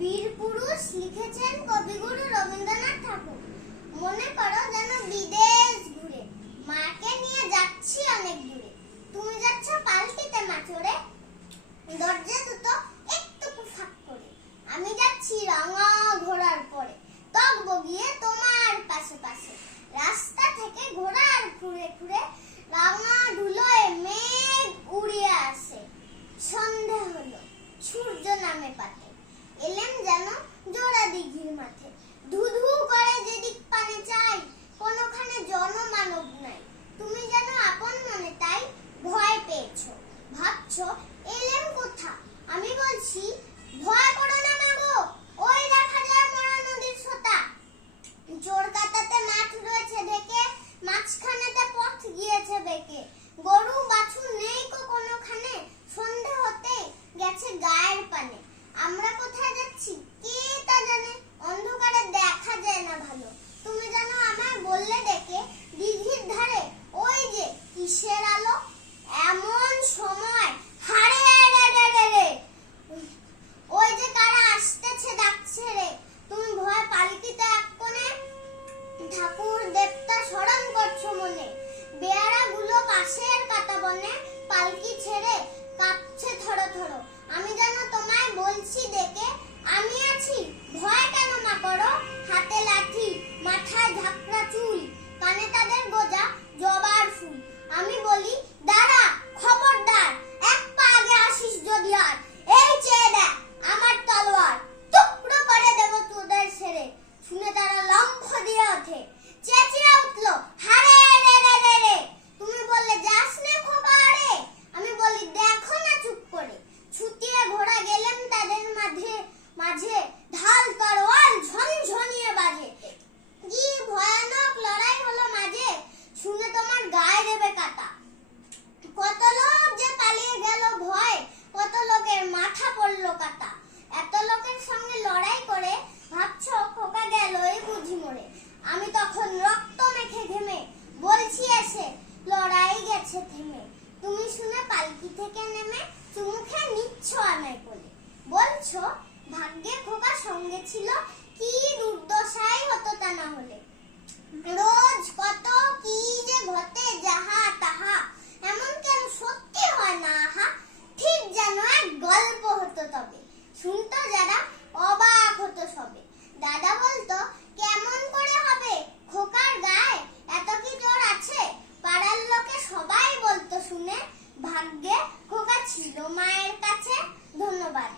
বীর পুরুষ লিখেছেন কবিগুরু রবীন্দ্রনাথ ঠাকুর। মনে করো যেন বিদেশ ঘুরে মাকে নিয়ে যাচ্ছি অনেক দূরে। তুমি যাচ্ছ পালকিতে মা চড়ে, দরজা দুটো একটু ফাঁক করে। আমি যাচ্ছি রাঙা ঘোড়ার পরে, তক বগিয়ে তোমার পাশে পাশে। রাস্তা থেকে ঘোড়ার ঘুরে ঘুরে রাঙা ধুলোয় মেঘ উড়িয়ে আসে। সন্ধে হলো, সূর্য নামে পাতে, এলেম যেন জোড়া দিঘির মাঠে। ধু ধু করে যেদিক পানে চাই, কোনোখানে জনমানব নাই। তুমি যেন আপন মনে তাই ভয় পেয়েছো, ভাবছো এলেম কোথা। আমি বলছি ভয় করো না মাগো, ওই দেখা যায় মরা নদীর সোতা। জোর কাটাতে মাঠ রয়েছে ঢেকে, মাঝখানেতে পথ গিয়েছে বেঁকে। গরু বাছুর নেই কোনোখানে, সন্ধে হতে গেছে গায়ের পানে। আমরা কোথায় যাচ্ছি কে তা জানে, অন্ধকারে দেখা যায় না ভালো। তুমি জানো আমায় বললে ডেকে, দিঘির ধারে ওই যে কিসের আলো। এমন সময় হারে রে, ওই যে কারা আসতেছে ডাকছে রে। তুমি ভয় পালকিতে এক কোণে, ঠাকুর দেবতা স্মরণ করছো মনে। বেয়ারা গুলো পাশের কাটা বনে, পালকি ছেড়ে কাঁপছে থরো থরো। আমি যেন তোমায় বলছি ডেকে, আমি আছি ভয় কেন মা করো। হাতে লাঠি, মাথায় ঝাঁকড়া চুল, কানে তাদের গোজা জবার ফুল। আমি বলি দাঁড়া খবরদার, এক পা আগে আসিস যদি আর। এই চেয়ে দেখ আমার তলোয়ার, টুকরো করে দেব তোদের ছেড়ে। শুনে তারা লম্ফ দিয়ে ওঠে, চেঁচিয়ে উঠলো হারে রে। তুমি বললে যাস নে খোকা রে। আমি বলি দেখো না চুপ করে। ছুটিয়ে ঘোড়া গেলেন তাদের মাঝে, ঢাল তরোয়াল ঝনঝনিয়ে বাজে। কি ভয়ানক লড়াই হলো মাঝে, শুনে তোমার গায়ে দেবে কাটা। কত লোক যে পালিয়ে গেল ভয়, কত লোকের মাথা পড়লো কাটা। এত লোকের সঙ্গে লড়াই করে ভাবছো খোকা গেল এই বুঝি মরে। আমি তখন রক্ত মেখে ঘেমে বলছি এসে লড়াই গেছে থেমে। তুমি শুনে পালকি থেকে নেমে চুমুখে নিচ্ছ আমায় বলে, বলছো ভাগ্যে খোকা সঙ্গে ছিল, কি দুর্দশাই হতো তা না হলে। রোজ কত কি যে ঘটে যাহা তাহা, এমন কেন সত্যি হয় না আহা। ঠিক যেন এক গল্প হতো তবে, শুনতো যারা অবাক হতো সবে। দাদা বলতো কেমন করে হবে খোকার গায়ে এত কি জোর আছে। পাড়ার লোকে সবাই বলতো শুনে, ভাগ্যে খোকা ছিল মায়ের কাছে। ধন্যবাদ।